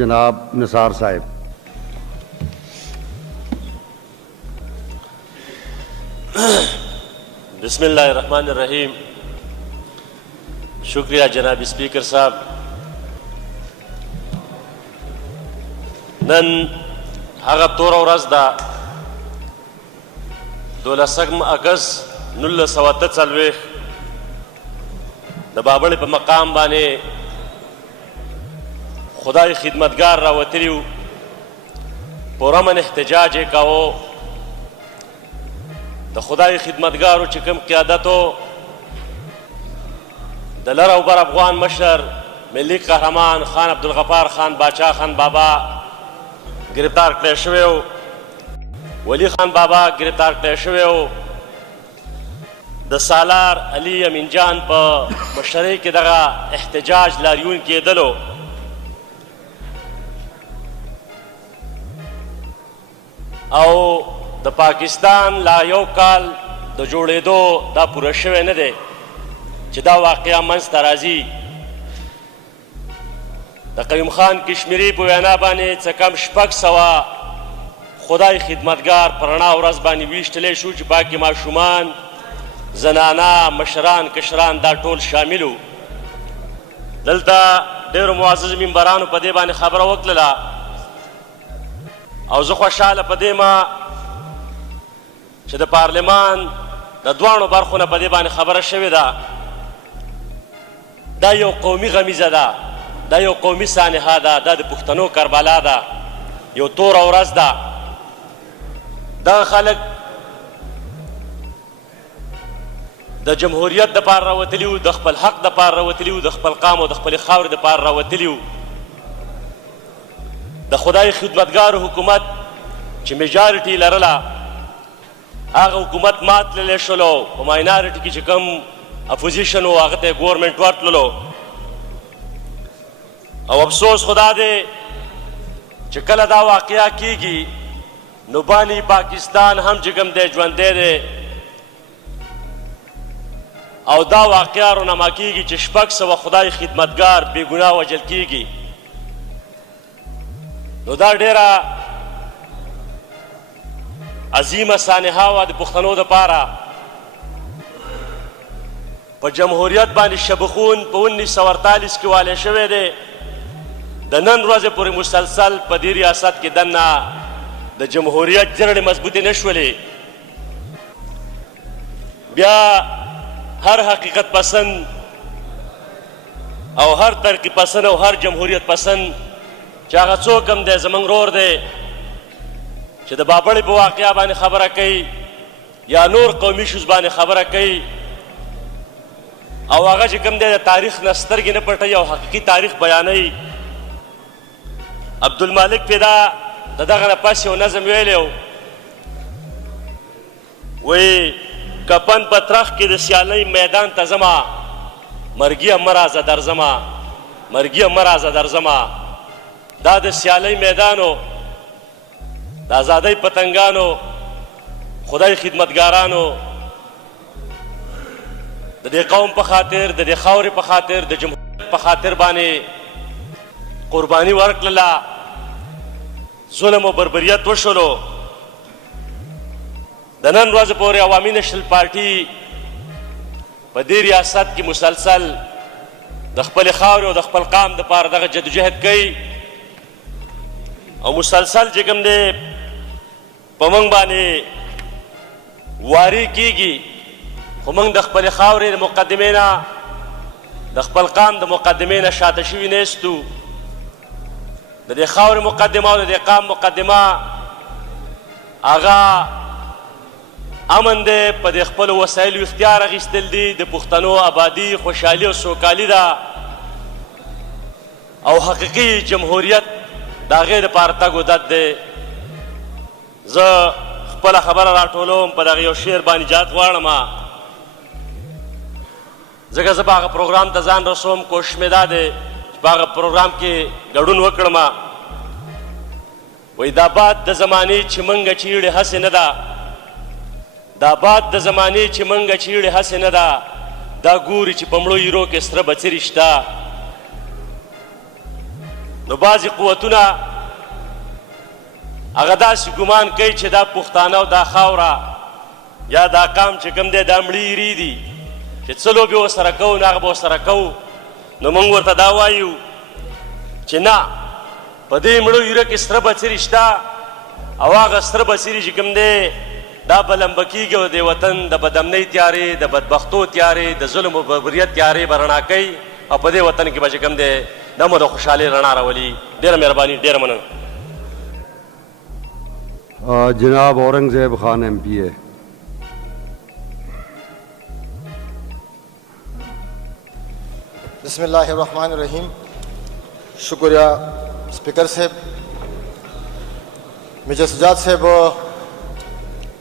जनाब निसार साहब। बिस्मिल्लाहिर्रहमानिर्रहीम। शुक्रिया जनाब स्पीकर साहब। नन هغه توره ورځ ده 12 اګست 1943 د بابړې په مقام باندې خدای خدمتګار راوتلی و. پرامن احتجاج یې کاوه. د خدای خدمتګارو چې کوم قیادت و د لر او بر افغان مشر ملي قهرمان خان عبدالغفار خان باچا خان بابا گرفتار کړی شوی و. ولی خان بابا گرفتار کړی شوی و. د سالار علي امین جان په مشرۍ کې دغه احتجاج لاریون کېدلو. او د پاکستان لا یو کال د جوړېدو دا پوره شوی نه دی چې دا واقعه منځته راځي. د قیوم خان کشمیري په وینا باندې څه کم 600 خدای خدمتګار په رڼا ورځ باندې ویشتلی شو چې پاکې ماشومان، زنانه، مشران، کشران دا ټول شامل وو. دلته ډېرو معزز ممبرانو په دې باندې خبره وکړله او زه خوشحاله په دې ما چې د پارلمان د دواړو برخو نه په دې باندې خبره شوې ده. دا یو قومي غمیزه ده، دا یو قومي سانحه ده، دا د پښتنو کربلا ده، یو توره ورځ ده. دغه خلک د جمهوریت دپاره راوتلي وو، د خپل حق دپاره راوتلي وو، د خپل قام او د خپلې خاورې دپاره راوتلي وو. د خدای خدمتګارو حکومت چې میجارټي لرله هغه حکومت مات تللی شولو. په ماینارټي کې چې کوم اپوزیشن و هغه ته یې ګورمنټ ورتللو. او افسوس خدا دی چې کله دا واقعه کیږي نو بانی پاکستان هم چې کوم دی ژوندی دی او دا واقعه رونما کیږي چې 600 خدای خدمتګار بې ګناه وژل کیږي. نو دا ډیره عظیمه سانحه وه د پښتنو دپاره. په جمهوریت باندې شبخون په 1948 کې والی شوی دی. د نن ورځې پورې مسلسل په دې ریاست کې دننه د جمهوریت جرړې مضبوطې نه شولې. بیا هر حقیقت پسند او هر ترقی پسند او هر جمهوریت پسند چې هغه څوک هم دی زموږ رور دی چې د بابړې په واقعه باندې خبره کوي یا نور قومي شوز باندې خبره کوي او هغه چې کوم دی د تاریخ نه سترګې نه پټوي او حقیقي تاریخ بیانوي. عبدالمالک پیدا د دغه نه پس یو نظم ویلی و، وایي کپن په ترخ کې د سیالۍ میدان ته ځمه، مرګیه مه راځه درځمه، مرګیه مه راځه درځمه. دا د سیالۍ میدانو، د ازادۍ پتنګانو، خدای خدمتګارانو د دې قوم په خاطر، د دې خاورې په خاطر، د جمهوریت په خاطر باندې قرباني ورکړله. ظلم او بربریت وشولو. د نن ورځې پورې عوامي نشنل پارټي په دې ریاست کې مسلسل د خپلې خاورې او د خپل قام دپاره دغه جدوجهد کوي او مسلسل چې کوم دی په موږ باندې واري کیږي. خو موږ د خپلې خاورې د مقدمې نه، د خپل قام د مقدمې نه شاته شوي نه یستو. د دې خاورې مقدمه او د دې قام مقدمه هغه امن دی، په دې خپلو وسایلو اختیار اخیستل دي، د پښتنو آبادي، خوشحالي او سوکالي ده او حقیقي جمهوریت د هغې دپاره تګ و دد دی. زه خپله خبره راټولوم، په دغه یو شعر باندې اجازت غواړم ځکه زه به هغه پروګرام ته ځان رسوم. کوشش مې دا دی چې په هغه پروګرام کې ګډون وکړم. وایي دا باد د زمانې چې منګه چیړې هسې نه ده، دا باد د زمانې چې منګه چیړې هسې نه ده، دا ګوري چې په مړو ایرو کې سره بڅري شته. نو بعضې قوتونه هغه داسې ګمان کوي چې دا پښتانه او دا خاوره یا دا قام چې کوم دی دا مړي ایري دي چې څه لوبې ورسره کوو نو هغه به ورسره کوو. نو موږ ورته دا وایو چې نه، په دې مړو ایره کې سره بڅري شته او هغه سره بڅري چې کوم دی دا به لمبه کېږي او د وطن د بدامنۍ تیارې، د بدبختو تیارې، د ظلم او بربریت تیارې به رڼا کوي او په دې وطن کې به چې کوم دی دا مو د خوشحالۍ رڼا راولي. ډېره مهرباني، ډېره مننه. جناب اورنگزیب خان MP. بسم اللہ الرحمن الرحیم. شکریہ اسپیکر صاحب. میجر سجاد صاحب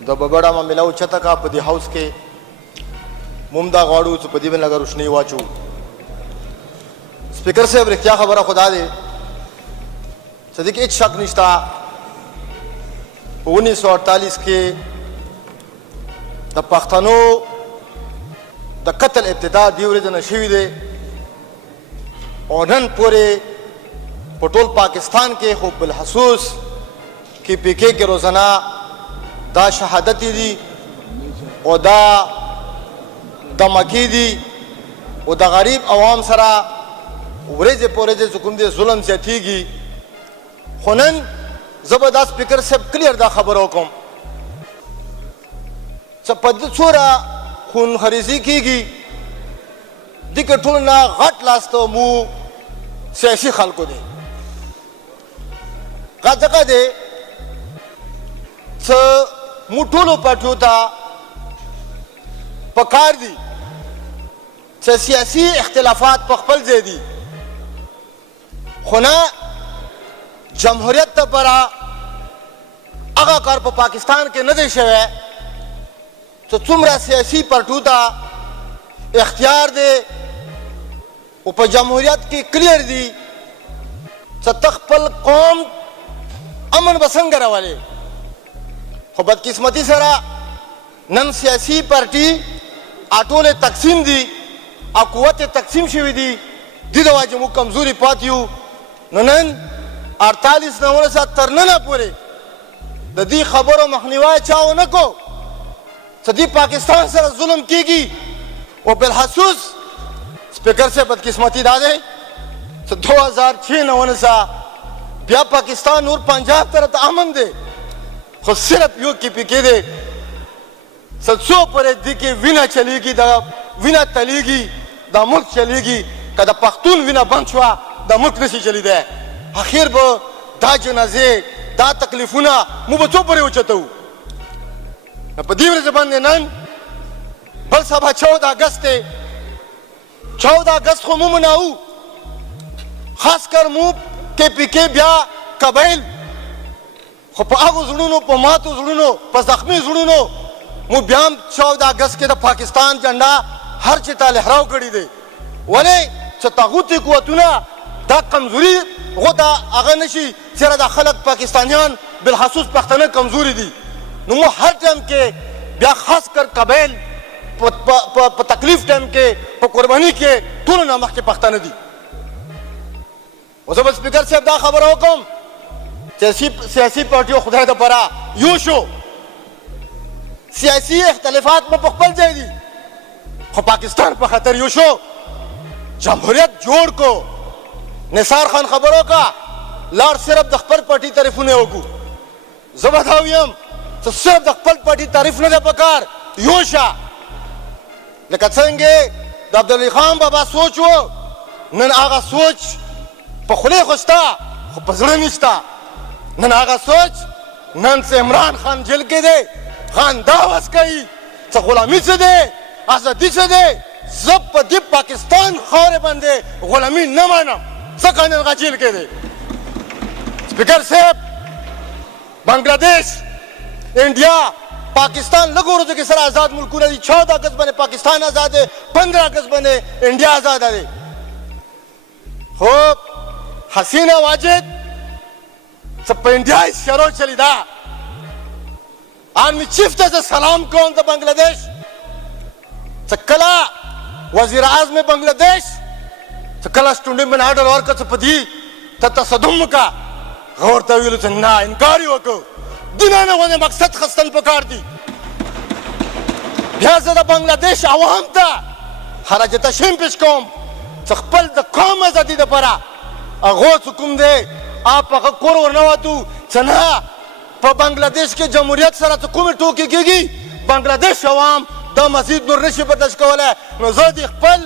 د ببڑا ما ملاو چتا کا پدی ہاؤس کے ممدا غاڑو تو پدی بن لگا روشنی واچو. اسپیکر صاحب رکھیا خبر خدا دے صدیق ایک شک نشتا 1948 کے د پښتنو د قتل ابتدا دی ورځ نشوي دے اور نن پورے پٹول پاکستان کے خو بالخصوص کی پی کے روزانہ دا شہادتی دی او دا دمکی دی او دا غریب عوام سرا ورځ پورې حکم دے ظلم زیاتیږي. خو نن زبردست سپیکر صاحب کلیر دا خبر وکم چې په دې څوره خون خریزي کیږي دغه ټول نه غټ لاس ته مو سیاسي خلکو دی غځکه دی چې مو ټولو پټو ته پکار دي چې سیاسي اختلافات په خپل ځای دي خو نه جمهوریت ته پرا هغه کار په پاکستان کې نه دی شوی چې څومره سیاسي پټو ته اختیار دی او په جمهوریت کې کلیر دی چې خپل قوم امن به څنګه راولي. خو بدقسمتي سره نن سیاسي پارټي اټوله تقسیم دي او قوت تقسیم شوي دي د دې وجه موږ کمزوري پاتې یو. نو نن 48 نمبر سره تر ننه پورې د دې خبرو مخنیوی چاو نه کو چې دې پاکستان سره ظلم کیږي او بالخصوص سپیکر سے بدقسمتی دا دے تو 2006 نوان سا بیا پاکستان اور پنجاب طرح امن دے خود صرف یو کی پی دے سو پر دی کہ وینا چلے گی دا وینا تلے گی دا ملک چلے گی کہ دا پختون وینا بند شوا دا ملک نسی چلی دے. آخر با دا جنازے دا تکلیفونا مو بچو پرے اچھتاو پا دیور زبان دے نن بل سبا 14 اگست 14 اگست خو مو مناو خاص کر مو کے پی کے بیا قبائل خو پا آگو زڑونو پا ماتو زڑونو پا زخمی زڑونو مو بیام 14 اگست کے دا پاکستان جنڈا ہر چیتا لحراو کری دے ولی چا تاغوتی قوتونا دا کمزوری غو دا آغا نشی سیرا دا خلق پاکستانیان بالخصوص پختانه کمزوری دی. نو مو ہر ٹائم کے بیا خاص کر قبائل په تکلیف ټایم کې په قرباني کې ټول نه مخکې پښتانه دي. او زه به سپیکر صاحب دا خبره وکړم سیاسي پارټیو خدای ته پره یو شو سیاسي اختلافات مو په خپل ځای دي خو پاکستان په خطر یو شو جمهوریت جوړ کو. نثار خان خبر وکړه لار صرف د خپل پارټي تعریفونه وکړو. زه به دا ویم چې صرف د خپل پارټي تعریف نه دی پکار یو شه لکه څنګه د عبدالعلي خان بابا سوچ و نن هغه سوچ په خولې خو شته خو په زړه نشته. نن هغه سوچ نن چې عمران خان جیل کې دی خان دا وس کوي چې غلامي څه دی ازادي څه دی. زه په دې پاکستان خاورې باندې غلامي نه منم ځکه نن هغه جیل کې دی. سپیکر صاحب بنگلادیش انډیا پاکستان لگو روزو کے سر آزاد ملکوں نے 14 اگست بنے پاکستان آزاد ہے 15 اگست بنے انڈیا آزاد ہے. خوب حسینہ واجد سب پہ انڈیا شروع چلی دا آرمی چیف تے سلام کون تا بنگلہ دیش چکلا وزیر اعظم بنگلہ دیش چکلا سٹونڈی من آرڈر اور کچھ پدی تصدم کا غور طویل سے نا انکاری وکو دنانه ونه مقصد خستل پکار دی بیا زه د بنگلادیش عوام ته حراج تشریم پیش کوم چې خپل د قوم ازادي دپاره هغو څه کوم دی آپ هغه کور ورنوتو چې نه په بنگلادیش کې جمهوریت سره څه کومې ټوکې کېږي بنگلادیش عوام دا مزید نور نشي برداشت کولی نو زه د خپل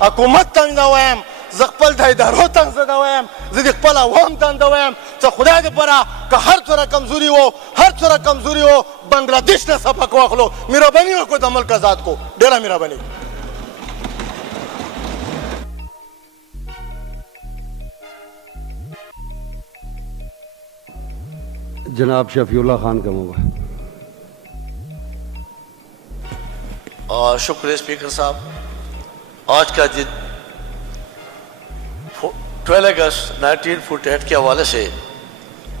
حکومت تنده وایم زه خپل د ادارو تنده وایم زه د خپل عوام تنده وایم چې خدای دپاره که هر څومره کمزوري و هر څومره کمزوري و بنگلادیش نه سبق واخلو مهرباني وکړو د ملک آزاد کو ډېره مهرباني जनाब शफीउल्लाह खान का मोबाइल। शुक्रिया स्पीकर साहब। आज का दिन 12 अगस्त 1948 के हवाले से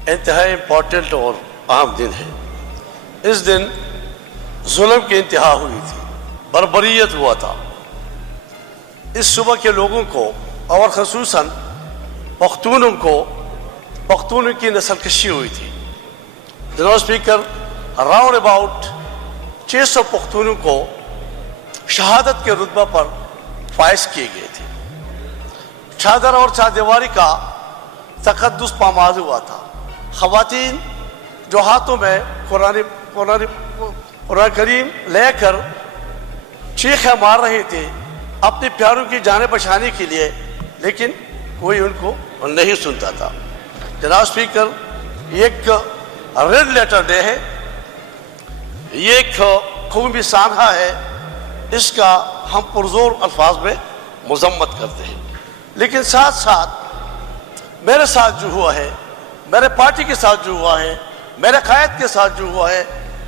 इंतहाई इम्पोर्टेंट और अहम दिन है। इस दिन जुल्म की इंतहा हुई थी, बर्बरियत हुआ था। इस सुबह के लोगों को और ख़ुसूसन पख्तूनों को पख्तूनों की नस्ल कशी हुई थी। जनाब स्पीकर, राउंड अबाउट 600 पख्तूनों को शहादत के रुतबा पर फाइज किए गए थे। चादर और चादीवारी का तकद्दुस पामाल हुआ था। ख़वातीन जो हाथों में कुरान करीम लेकर चीखें मार रहे थे अपने प्यारों की जाने बचाने के लिए, लेकिन कोई उनको नहीं सुनता था। जनाब स्पीकर, ये एक रेड लेटर डे है, ये एक कौमी सानहा है, इसका हम पुरजोर अल्फाज में मजम्मत करते हैं। लेकिन साथ साथ मेरे साथ जो हुआ है, मेरे पार्टी के साथ जो हुआ है, मेरे कायद के साथ जो हुआ है,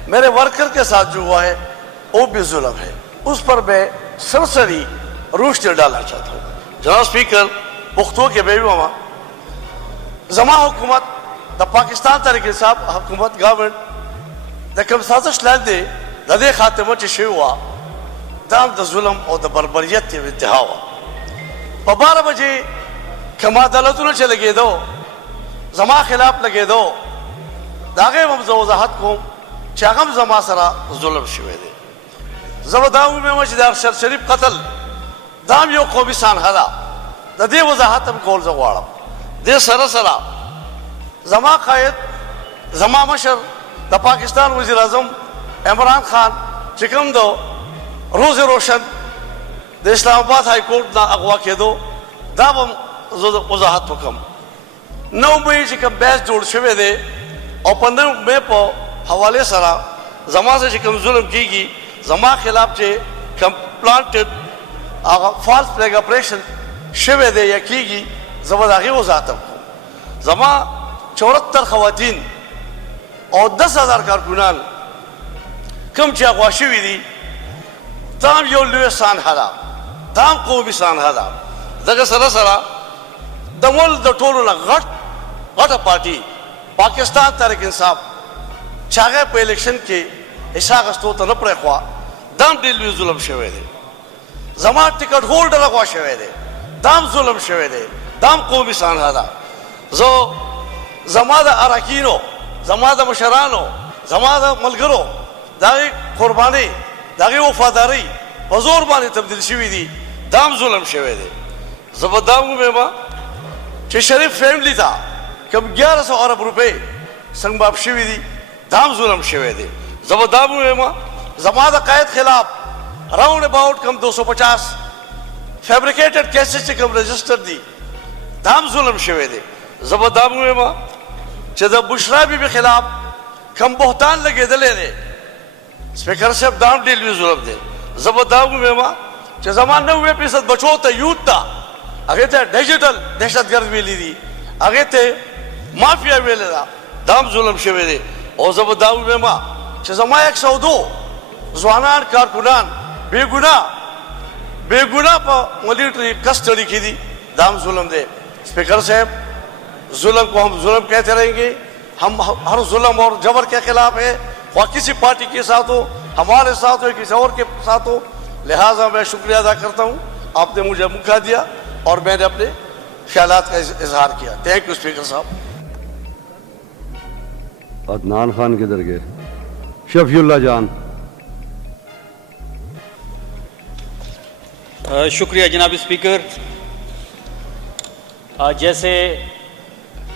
मेरे वर्कर के साथ जो हुआ है, वो भी जुल्म है। उस पर मैं सरसरी रोशनी डालना चाहता हूँ। जनाब स्पीकर, पुख्तों के बेबी जमा हुकूमत द पाकिस्तान तरीके साहब हुकूमत गवर्नमेंट द कम साजिश लादे दे खात्मे शे हुआ दाम द जुल्म और द बर्बरियत के इंतहा हुआ। 12 बजे कमा अदालतों से लगे दो जमा खिलाफ लगे दो दागे वजाहत को चागम जमा सरा जुल्म शुवे दे जबदाऊ में मजदार शरीफ कतल दाम यो कौमी सान हला दे वजाहत हम गोल जवाड़ दे सरा सरा जमा कायद जमा मशर द पाकिस्तान वज़ीर आज़म इमरान खान चिकम दो रोज़ रोशन द इस्लामाबाद हाई कोर्ट ना अगवा के दो दाबम वजाहत हुकम 9 मई चिकम बैस जोड़ शुवे दे और 15 मई पर हवाले सरा जमा से चिकम जुल्म की गई जमा खिलाफ चे कम प्लांटेड फॉल्स फ्लैग ऑपरेशन शुवे दे या की गई जबरदस्ती वजाहत हुकम जमा 74 खवातीन और 10,000 कारकुनान कम चाकवाशी दी दाम यो लुए सान हला दाम को भी सान हला जगह सरा सरा दमोल द टोलो ना गट पार्टी पाकिस्तान तहरीक इंसाफ चागे पे इलेक्शन के ऐसा अगस्तो तो न पड़े ख्वा दाम दिल भी जुल्म शवे दे जमा टिकट होल्डर ख्वा शवे दे दाम जुल्म शवे दे दाम को भी सान हला जो जमादा अरकीनो जमादा मशरानो जमादा मलगरो दागी कुर्बानी दागी वफादारी वजोर बानी तब्दील शुवी दी दाम जुल्म शवे दे जबरदाऊ में माँ चे शरीफ फैमिली था कम 1100 अरब रुपए संगबाब शुवी दी दाम जुल्म शवे दे जबरदाऊ में माँ जमादा कायद खिलाफ round about come 250 fabricated cases से कम रजिस्टर दी दाम जुल्म शवे दे जबरदाऊ में माँ चेदा बुशरा भी खिलाफ कम बहतान लगे दले दे स्पीकर साहब दाम डील भी जुल्म दे जबरदाऊ में माँ चे जमा 90% बचो था यूथ था आगे थे डिजिटल दहशतगर्द भी ली दी आगे थे माफिया भी ले दाम जुल्म शवे दे और जबरदाऊ में माँ चे जमा 102 जवानान कारकुनान बेगुना पर मिलिट्री कस्टडी की दी दाम जुल्म दे स्पीकर साहब जुल्म को हम जुल्म कहते रहेंगे। हम हर जुल्म और जबर के खिलाफ है, वह किसी पार्टी के साथ हो, हमारे साथ हो, किसी और के साथ हो। लिहाजा मैं शुक्रिया अदा करता हूँ, आपने मुझे मौका दिया और मैंने अपने ख्यालात का इजहार किया। थैंक यू स्पीकर साहब। अदनान खान किधर गए? शफीउल्लाह जान। शुक्रिया जनाब स्पीकर। जैसे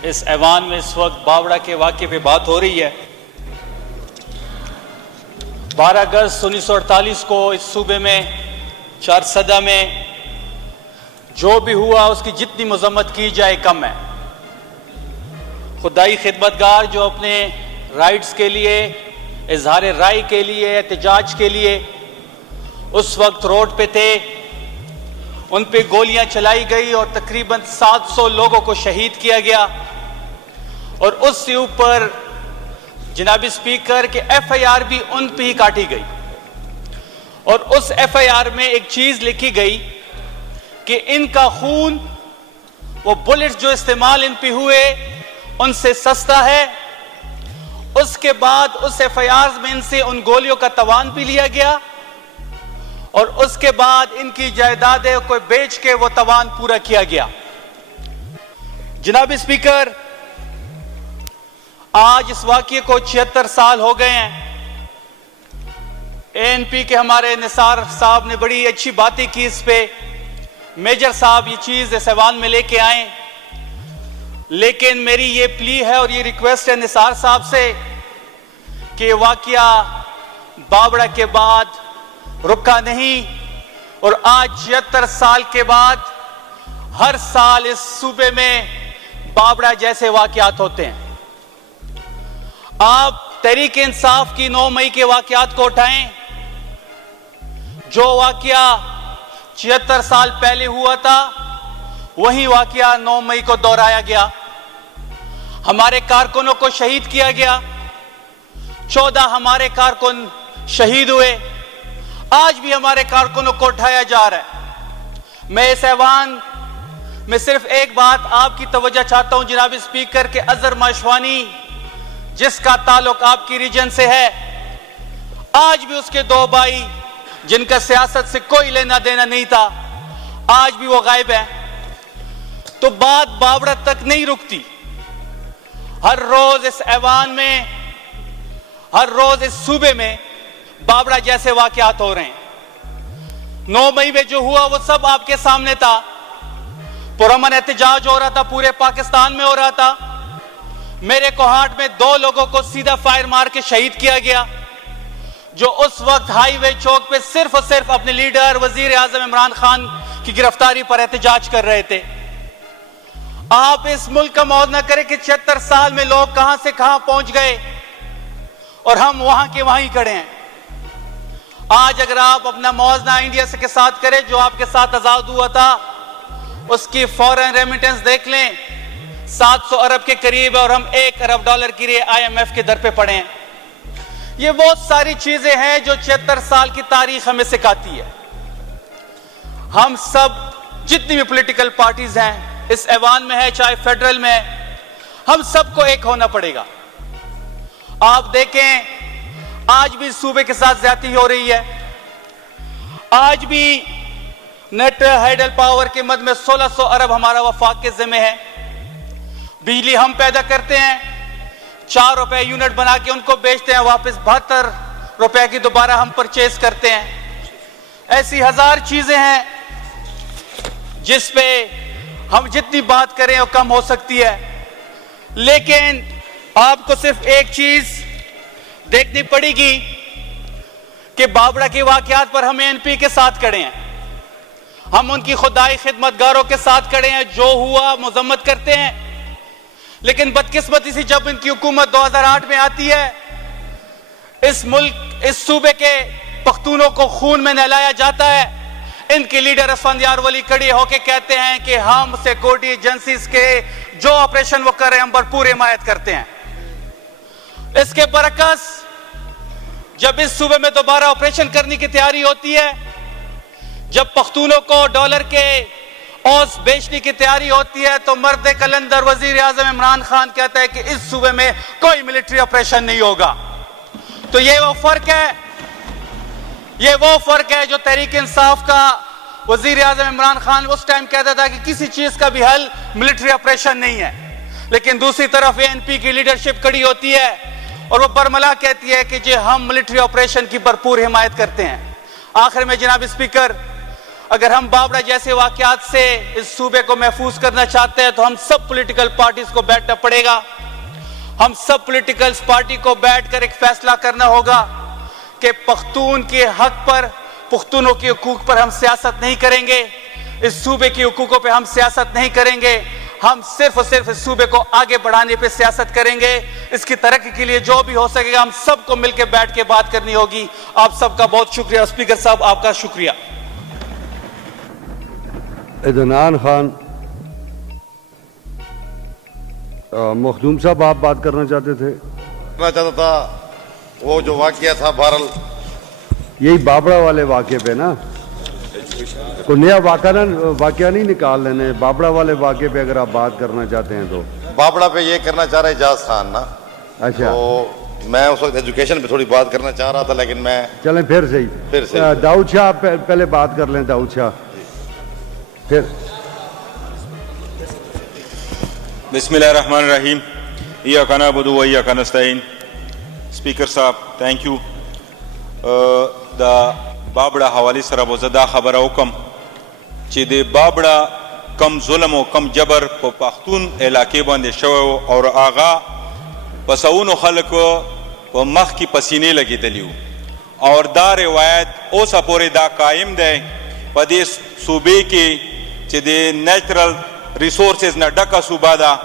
इस ऐवान में इस वक्त बावड़ा के वाक़े पे बात हो रही है, 12 अगस्त 1948 को इस सूबे में चारसदा में जो भी हुआ उसकी जितनी मजम्मत की जाए कम है। खुदाई खिदमतगार जो अपने राइट्स के लिए, इजहार राय के लिए, एहतजाज के लिए उस वक्त रोड पे थे, उन पे गोलियां चलाई गई और तकरीबन 700 लोगों को शहीद किया गया। और उससे ऊपर जनाब स्पीकर के FIR भी उन पे ही काटी गई। और उस FIR में एक चीज लिखी गई कि इनका खून, वो बुलेट्स जो इस्तेमाल इन पे हुए उनसे सस्ता है। उसके बाद उस FIR में इनसे उन गोलियों का तवान भी लिया गया और उसके बाद इनकी जायदादें को बेच के वो तवान पूरा किया गया। जनाब स्पीकर, आज इस वाक़ये को 76 साल हो गए हैं। ANP के हमारे निसार साहब ने बड़ी अच्छी बातें की इस पे। मेजर साहब ये चीज इस ऐवान में लेके आए, लेकिन मेरी ये प्ली है और ये रिक्वेस्ट है निसार साहब से कि वाक़या बावड़ा के बाद रुका नहीं और आज 76 साल के बाद हर साल इस सूबे में बावड़ा जैसे वाक़यात होते हैं। आप तहरीक इंसाफ की 9 मई के वाक़यात को उठाएं। जो वाक़या 76 साल पहले हुआ था वही वाक़या 9 मई को दोहराया गया। हमारे कारकुनों को शहीद किया गया, 14 हमारे कारकुन शहीद हुए। आज भी हमारे कारकुनों को उठाया जा रहा है। मैं इस ऐवान में सिर्फ एक बात आपकी तवज्जो चाहता हूं जनाब स्पीकर के अजहर माशवानी जिसका ताल्लुक आपकी रीजन से है, आज भी उसके 2 भाई जिनका सियासत से कोई लेना देना नहीं था, आज भी वो गायब है। तो बात बावड़ा तक नहीं रुकती। हर रोज इस ऐवान में, हर रोज इस सूबे में बावड़ा जैसे वाकयात हो रहे हैं। 9 मई में जो हुआ वो सब आपके सामने था। पुरअमन एहतजाज हो रहा था, पूरे पाकिस्तान में हो रहा था। मेरे कोहाट में 2 लोगों को सीधा फायर मार के शहीद किया गया जो उस वक्त हाईवे चौक पे सिर्फ और सिर्फ अपने लीडर वजीर आजम इमरान खान की गिरफ्तारी पर एहतजाज कर रहे थे। आप इस मुल्क का मौज न करें कि 76 साल में लोग कहां से कहां पहुंच गए और हम वहां के वहीं खड़े हैं। आज अगर आप अपना मुआवजा इंडिया से के साथ करें जो आपके साथ आजाद हुआ था, उसकी फॉरेन रेमिटेंस देख लें, 700 अरब के करीब है और हम $1 अरब के लिए IMF के दर पे पड़े हैं। ये बहुत सारी चीजें हैं जो 76 साल की तारीख हमें सिखाती है। हम सब जितनी भी पॉलिटिकल पार्टीज हैं इस ऐवान में है, चाहे फेडरल में है, हम सबको एक होना पड़ेगा। आप देखें आज भी सूबे के साथ ज्यादती हो रही है। आज भी नेट हाइडल पावर की मद में 1600 अरब हमारा वफाक के जिम्मे है। बिजली हम पैदा करते हैं, 4 रुपए यूनिट बना के उनको बेचते हैं, वापस 72 रुपए की दोबारा हम परचेज करते हैं। ऐसी 1000 चीजें हैं जिस पे हम जितनी बात करें वो कम हो सकती है। लेकिन आपको सिर्फ एक चीज देखनी पड़ेगी कि बावड़ा के वाकयात पर हम ANP के साथ खड़े हैं, हम उनकी खुदाई खिदमतगारों के साथ खड़े हैं। जो हुआ मजम्मत करते हैं, लेकिन बदकिस्मती से जब इनकी हुकूमत 2008 में आती है, इस मुल्क, इस सूबे के पख्तूनों को खून में नहलाया जाता है। इनके लीडर असफंदियार वली खड़े होके कहते हैं कि हम सिक्योरिटी एजेंसीज के जो ऑपरेशन वो कर रहे हैं हम भरपूर हिमायत करते हैं। इसके बरकस जब इस सूबे में दोबारा ऑपरेशन करने की तैयारी होती है, जब पख्तूनों को डॉलर के औस बेचने की तैयारी होती है, तो मर्द कलंदर वजीर आजम इमरान खान कहता है कि इस सूबे में कोई मिलिट्री ऑपरेशन नहीं होगा। तो ये वो फर्क है जो तहरीक इंसाफ का वजीर आजम इमरान खान उस टाइम कहता था कि किसी चीज का भी हल मिलिट्री ऑपरेशन नहीं है, लेकिन दूसरी तरफ एएनपी की लीडरशिप खड़ी होती है और वो बरमला कहती है कि जो हम मिलिट्री ऑपरेशन की भरपूर हिमायत करते हैं। आखिर में जनाब स्पीकर, अगर हम बाबरा जैसे वाकयात से इस सूबे को महफूज करना चाहते हैं तो हम सब पॉलिटिकल पार्टीज को बैठना पड़ेगा। हम सब पॉलिटिकल पार्टी को बैठकर एक फैसला करना होगा कि पख्तून के हक पर, पख्तूनों के हुकूक पर हम सियासत नहीं करेंगे, इस सूबे के हुकूकों पे हम सियासत नहीं करेंगे, हम सिर्फ और सिर्फ इस सूबे को आगे बढ़ाने पे सियासत करेंगे। इसकी तरक्की के लिए जो भी हो सकेगा हम सबको मिलकर बैठ के बात करनी होगी। आप सबका बहुत शुक्रिया। स्पीकर साहब आपका शुक्रिया। अदनान खान, मखदूम साहब आप बात करना चाहते थे? करना चाहता था वो जो वाकया था बहरहाल यही बाबरा वाले वाक़े पे ना, कोई नया वाकया नहीं निकाल लेने, बाबरा वाले वाक़े पे अगर आप बात करना चाहते हैं तो। बाबड़ा पे ये करना चाह रहे एजाज खान ना, अच्छा तो मैं उस वक्त एजुकेशन पे थोड़ी बात करना चाह रहा था, लेकिन मैं चलें फिर सही। दाऊद शाह आप पहले बात कर लें, दाऊद शाह फिर। बिस्मिल्लाहिर्रहमानिर्रहीम, इय्याका नअबुदु व इय्याका नस्तईन। स्पीकर साहब, थैंक यू। द बाबड़ा हवाले सर वो ज़दा खबर हुकम चे दे बाबड़ा कम जुल्म और कम जबर पख्तून इलाके बंदे शव और आगा पसऊन खल्क व मख की पसीने लगे दलियो और दा रिवायत ओ सपोरे दा कायम दे पदे सूबे के चे दे नेचुरल रिसोर्सेज न डका सूबा दा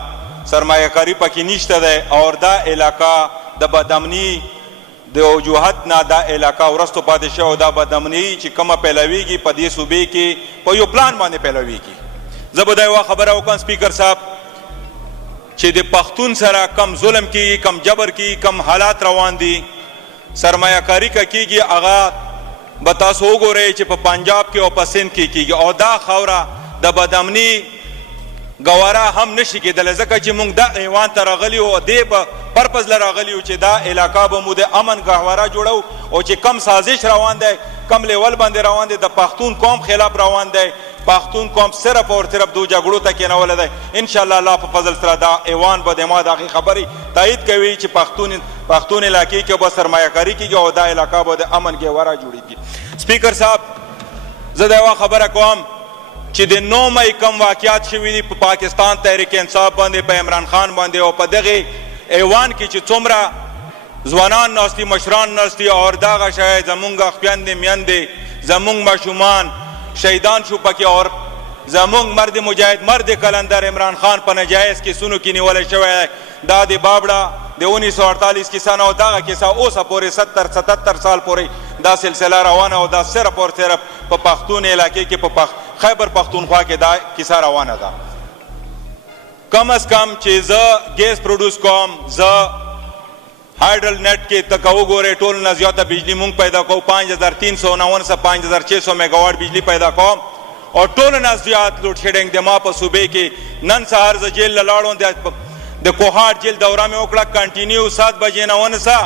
सरमायाकारी पकी निश्ता दे और दा इलाका द बदमनी दे वजूहत ना दा इलाका वरस्तो पादशाह दा बदमनी ची कम पहलवी की पदे सूबे के पयो प्लान माने पहलवी की जबरदस्त वा खबर है। स्पीकर साहब, चे दे पख्तून सरा कम जुल्म की, कम जबर की, कम हालात रवान दी, सरमायाकारी का की आगा बतासो गो रहे चे पंजाब के और सिंध की और दा खौरा द बदमनी गवारा हम नशी के दल जका ची मुंग दा ऐवान तरगली हो दे पर्पस लरागली हो चे दा इलाका बमुदे अमन गवारा जोड़ो और चे कम साजिश रवान दे, कम लेवल बंदे रवान दे, द पख्तून कौम खिलाफ रवान दे, पख्तून कौम सिर्फ और सिर्फ दो झगड़ों तक के नवल दे। इंशाल्लाह अल्लाह फजल सरा दा ऐवान बदमाद आखिर खबरी तायद कवी चे पख्तून इलाके के बस सरमायाकारी की और दा इलाका बदे अमन गवारा जोड़ी की। स्पीकर साहब, जदा खबर कौम चे दे 9 मई कम वाकयात शुवी पाकिस्तान तहरीक इंसाफ बंदे पे इमरान खान बंदे और पदगे ऐवान की चे चुमरा जवानान नस्ती मशरान नस्ती और दागा शायद जमुंगा खियांदे मियांदे जमुंग मशुमान शहीदान शुपा के और जमुंग मर्द मुजाहिद मर्द कलंदर इमरान खान पर नजायज की सुनु की निवाले शवे दादे बाबड़ा दे 1948 की सन और दागा के सा ओ सपोरे 70-77 साल पूरे दा सिलसिला रवाना और दा सिर्फ और सिर्फ पख्तून इलाके के खैबर पख्तूनख्वा के दा किसा रवाना था। कम अज कम चीज गैस प्रोड्यूस कॉम ज हाइड्रल नेट के तकाऊ गोरे टोल न ज्यादा बिजली मुंग पैदा को 5359 से 5600 मेगावाट बिजली पैदा को और टोल न ज्यादा लोड शेडिंग दिमा पर सूबे के नन सहार जेल ललाड़ों दे कोहाट जेल दौरा में ओकड़ा कंटिन्यू 7 बजे न सा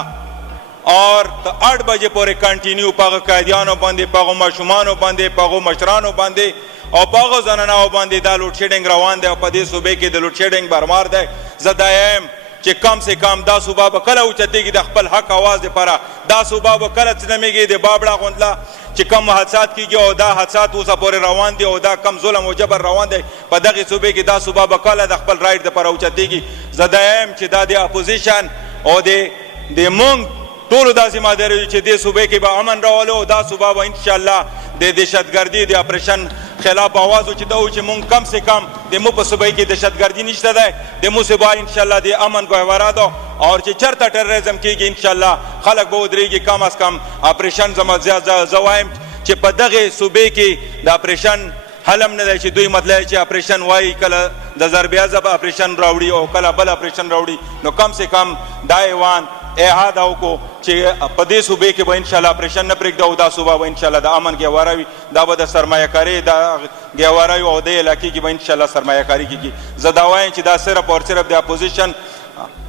और 8 बजे पूरे कंटिन्यू पागो कैदियानो बंदे, पागो मशुमानो बंदे, पागो मशरानो बंदे और पागो जनानाओ बंदे दा लोड शेडिंग रवान दे और पदे सूबे के लोड शेडिंग बरमार दे जदायम चे कम से कम दा सूबा बकला उचते की दखपल हक आवाज दे पारा दा सूबा बकला चनमेगी दे बाबड़ा गोंदला चे कम हादसात की गयो दा हादसात उसा पूरे रवान दे और दा कम जुल्म और जबर रवान दे पदगे सूबे की दा सूबा बकला दखपल राइट दे पारा उचते की जदायम चे दा दे अपोजिशन और दे मुंग टोल दा जिम्मेदारी चे दे सूबे के बा अमन रवालो दा सूबा व इंशाल्लाह दे दहशतगर्दी दे ऑपरेशन खिलाफ आवाज उचित उच मुंग कम से कम दे मुप सूबे की दहशतगर्दी निश्चित है दे मुँह से बा इंशाल्लाह दे अमन को हवारा दो और चे चरता टेररिज्म की इंशाल्लाह खलक बहुत रहेगी कम अज कम ऑपरेशन जवाइम चे पदगे सूबे की द ऑपरेशन हलम न दे दुई मतलब चे ऑपरेशन वाई कल दजरबियाजब ऑपरेशन रावड़ी और कल बल ऑपरेशन रावड़ी नो कम से कम दाएवान एहादाओ को चे पदे सूबे के इंशाल्लाह ऑपरेशन न ब्रेक दा सुबह इंशाल्लाह दा अमन गवारावी दावद सरमायाकारी दा गवारावी और दे इलाके की इंशाल्लाह सरमायाकारी की जदावाएं चे दा सिर्फ और सिर्फ द अपोजिशन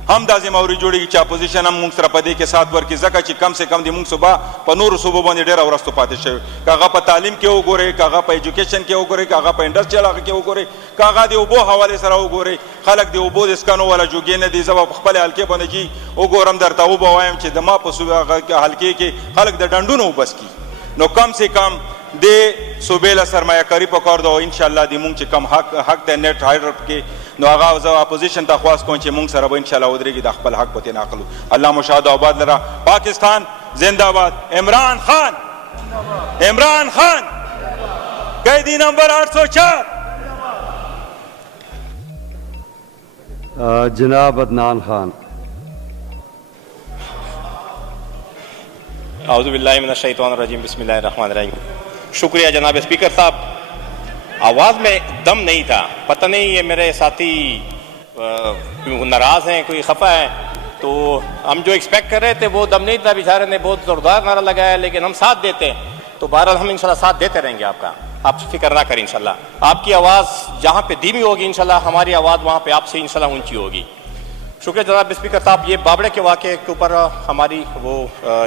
हम दा जिम्मेवारी जोड़ेगी चा अपोजिशन हम मुंग सरा पदे के साथ वर्की जका ची कम से कम दी मुंग सुबह पनूर सुबह बंदे डेरा वरस्तो पाते शे कागा प तालीम के ओ गोरे कागा प एजुकेशन के ओ गोरे कागा प इंडस्ट्रियल आगे के ओ गोरे कागा दे ओबो हवाले सरा ओ गोरे खलक दे ओबो इसकानो वाला जोगे ने दे जवाब खपल हल्के बने जी ओ गोरम दरता ओ बवायम चे दमा प सुबह के हल्के के खलक दे डंडू नो बस की नो कम से कम दे सुबेला सरमायाकारी पकड़ दो इंशाल्लाह दी मुंग चे कम हक ते नेट हाइडर के नो आगा अपोजिशन ता ख्वास कोंचे मुंग सरब इंशाल्लाह उदरेगी दा खपल हक पते नाकलू अल्लाह मुशाहद आबाद लरा पाकिस्तान जिंदाबाद इमरान खान कैदी नंबर 804 जनाब अदनान खान। औज़ुबिल्लाहि मिनश्शैतानिर्रजीम बिस्मिल्लाहिर्रहमानिर्रहीम। शुक्रिया जनाब स्पीकर साहब। आवाज़ में दम नहीं था, पता नहीं ये मेरे साथी नाराज़ हैं, कोई खफा है, तो हम जो एक्सपेक्ट कर रहे थे वो दम नहीं था। बेचारे ने बहुत ज़ोरदार नारा लगाया, लेकिन हम साथ देते हैं, तो बहरहाल हम इंशाल्लाह साथ देते रहेंगे आपका। आप फिक्र ना करें, इंशाल्लाह आपकी आवाज़ जहाँ पे धीमी होगी इंशाल्लाह हमारी आवाज़ वहाँ पे आपसे इंशाल्लाह ऊंची होगी। शुक्रिया जनाब स्पीकर साहब। ये बाबड़े के वाक़े के ऊपर हमारी वो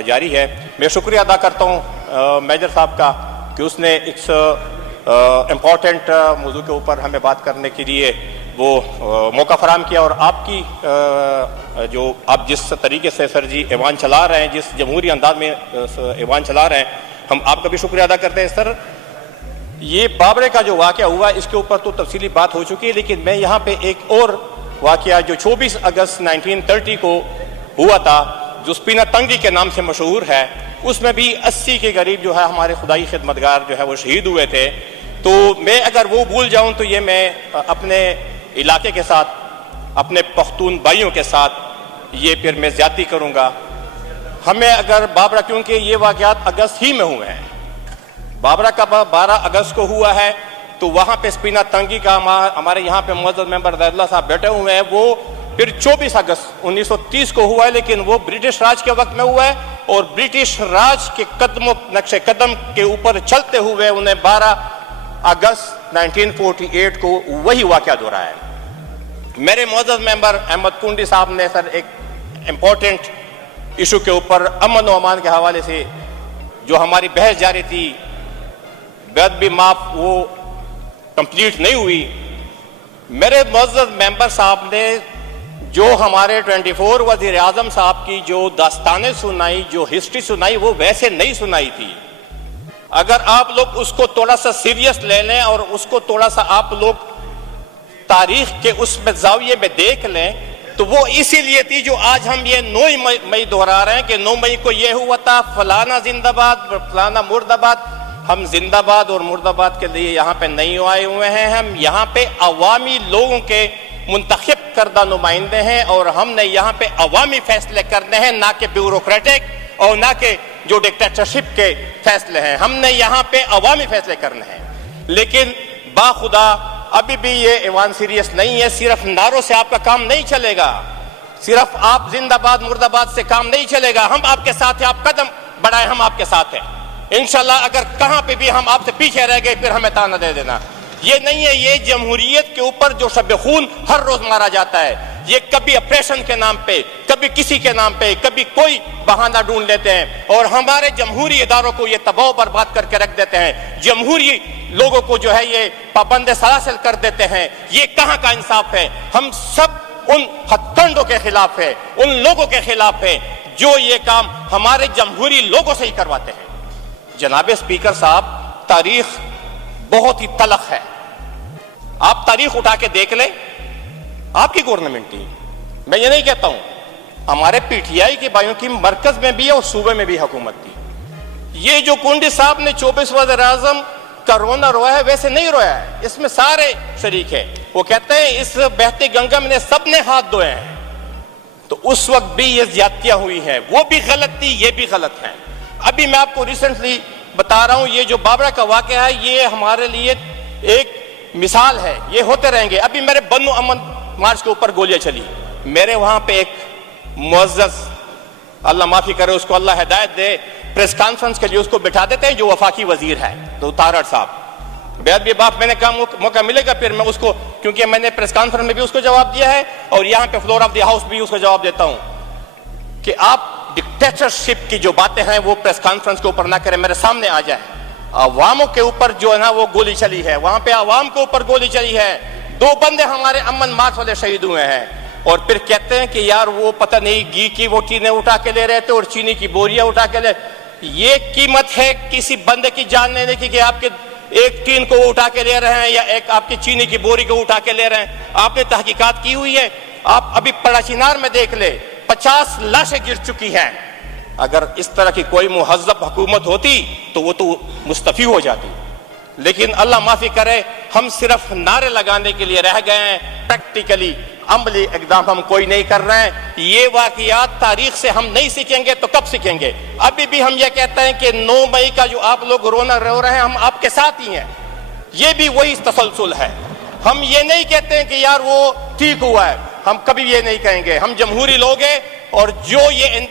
जारी है। मैं शुक्रिया अदा करता हूँ मेजर साहब का कि उसने इस इम्पॉर्टेंट मौजू के ऊपर हमें बात करने के लिए वो मौका फराहम किया। और आपकी जो आप जिस तरीके से सर जी ऐवान चला रहे हैं, जिस जमहूरी अंदाज में ऐवान चला रहे हैं, हम आपका भी शुक्रिया अदा करते हैं सर। ये बाबरे का जो वाक़या हुआ इसके ऊपर तो तफसीली बात हो चुकी है, लेकिन मैं यहाँ पे एक और वाक़या जो 24 अगस्त 1930 को हुआ था, जो स्पीना तंगी के नाम से मशहूर है, उसमें भी 80 के करीब जो है हमारे खुदाई खिदमतगार जो है वो शहीद हुए थे। तो मैं अगर वो भूल जाऊं तो ये मैं अपने इलाके के साथ, अपने पख्तून भाइयों के साथ ये फिर मैं ज्यादती करूंगा। हमें अगर बाबरा, क्योंकि ये वाक़यात अगस्त ही में हुए हैं, बाबरा का 12 अगस्त को हुआ है, तो वहाँ पे स्पीना तंगी का हमारे यहाँ पे मुअज़्ज़ज़ मेंबर ज़ैदुल्लाह साहब बैठे हुए हैं, वो फिर 24 अगस्त 1930 को हुआ है, लेकिन वो ब्रिटिश राज के वक्त में हुआ है। और ब्रिटिश राज के नक्शे कदम के ऊपर चलते हुए उन्हें 12 अगस्त 1948 को वही वाक़या दोहराया है। मेरे मुअज़्ज़ज़ मेंबर अहमद कुंडी साहब ने सर एक इम्पोर्टेंट इशू के ऊपर अमन व अमान के हवाले से जो हमारी बहस जारी थी, बेद भी माफ वो कंप्लीट नहीं हुई। मेरे मुअज़्ज़ज़ मेंबर साहब ने जो हमारे 24 वज़ीर आज़म साहब की जो दास्तानें सुनाई, जो हिस्ट्री सुनाई, वो वैसे नहीं सुनाई थी। अगर आप लोग उसको थोड़ा सा सीरियस ले लें और उसको थोड़ा सा आप लोग तारीख के उसमें जाविये में देख लें, तो वो इसीलिए थी जो आज हम ये 9 मई दोहरा रहे हैं कि 9 मई को ये हुआ था, फलाना जिंदाबाद फलाना मुर्दाबाद। हम जिंदाबाद और मुर्दाबाद के लिए यहाँ पे नहीं आए हुए हैं, हम यहाँ पे अवामी लोगों के मुंतखब करदा नुमाइंदे हैं और हमने यहाँ पे अवामी फैसले करने हैं, ना कि ब्यूरोक्रेटिक और ना कि जो डिक्टेटरशिप के फैसले हैं। हमने यहाँ पे अवामी फैसले करने हैं। लेकिन बाखुदा अभी भी ये ऐवान सीरियस नहीं है। सिर्फ नारों से आपका काम नहीं चलेगा, सिर्फ आप जिंदाबाद मुर्दाबाद से काम नहीं चलेगा। हम आपके साथ हैं, आप कदम बढ़ाएं, हम आपके साथ हैं इंशाल्लाह। अगर कहाँ पे भी हम आपसे पीछे रह गए फिर हमें ताना दे देना। ये नहीं है, ये जमहूरियत के ऊपर जो शब खून हर रोज मारा जाता है, ये कभी ऑपरेशन के नाम पे, कभी किसी के नाम पे, कभी कोई बहाना ढूंढ लेते हैं और हमारे जमहूरी इदारों को ये तबाह बर्बाद करके रख देते हैं। जमहूरी लोगों को जो है ये पाबंद सलासिल कर देते हैं। ये कहाँ का इंसाफ है? हम सब उन हथकंडों के खिलाफ है, उन लोगों के खिलाफ है जो ये काम हमारे जमहूरी लोगों से ही करवाते हैं। जनाब स्पीकर साहब, तारीख बहुत ही तलख है। आप तारीख उठा के देख लें, आपकी गवर्नमेंट थी, मैं ये नहीं कहता हूं, हमारे पीटीआई के भाइयों की मरकज में भी और सूबे में भी हुकूमत थी। ये जो कुंडी साहब ने 24 वज़ीर आज़म का रोना रोया है, वैसे नहीं रोया है, इसमें सारे शरीक है। वो कहते हैं इस बहती गंगा में सबने हाथ धोए हैं, तो उस वक्त भी ये ज्यादतियां हुई हैं, वो भी गलत थी, ये भी गलत है। अभी मैं आपको रिसेंटली बता रहा हूं, ये जो बाबरा का वाकया है, ये हमारे लिए एक मिसाल है, ये होते रहेंगे। अभी मेरे बन्नू अमन मार्च के ऊपर गोलियां चली, मेरे वहां पे एक मुअज़्ज़ज़, अल्लाह माफी करे उसको, अल्लाह हिदायत दे, प्रेस कॉन्फ्रेंस के लिए उसको बिठा देते हैं, जो वफाकी वजीर है, तो तारड़ साहब। बेअदबी बाप मैंने कहा मौका मिलेगा फिर मैं उसको, क्योंकि मैंने प्रेस कॉन्फ्रेंस में भी उसको जवाब दिया है और यहाँ पे फ्लोर ऑफ द हाउस भी उसको जवाब देता हूं कि आप डिक्टेटरशिप की जो बातें हैं वो प्रेस कॉन्फ्रेंस के ऊपर ना करें, मेरे सामने आ जाए। अवामों के ऊपर जो है ना वो गोली चली है, वहां पे अवाम के ऊपर गोली चली है, 2 बंदे हमारे अमन मार्च वाले शहीद हुए हैं और फिर कहते हैं कि यार वो पता नहीं घी की वो टीनें उठा के ले रहे थे और चीनी की बोरियां उठा के ले। ये कीमत है किसी बंदे की जान लेने की कि आपके एक टीन को उठा के ले रहे हैं या एक आपकी चीनी की बोरी को उठा के ले रहे हैं। आपने तहकीकात की हुई है, आप अभी पड़ाचिनार में देख ले 50 लाशें गिर चुकी हैं। अगर इस तरह की कोई मुहज़्ज़ब हुकूमत होती तो वो तो मुस्तफ़ी हो जाती, लेकिन अल्लाह माफी करे हम सिर्फ नारे लगाने के लिए रह गए हैं, प्रैक्टिकली अमली इक़दाम हम कोई नहीं कर रहे हैं। ये वाक़ियात तारीख से हम नहीं सीखेंगे तो कब सीखेंगे? अभी भी हम ये कहते हैं कि 9 मई का जो आप लोग रोना रो रहे हैं हम आपके साथ ही हैं, ये भी वही तसलसल है। हम ये नहीं कहते हैं कि यार वो ठीक हुआ है, हम कभी ये नहीं कहेंगे। हम जमहूरी लोग हैं और जो ये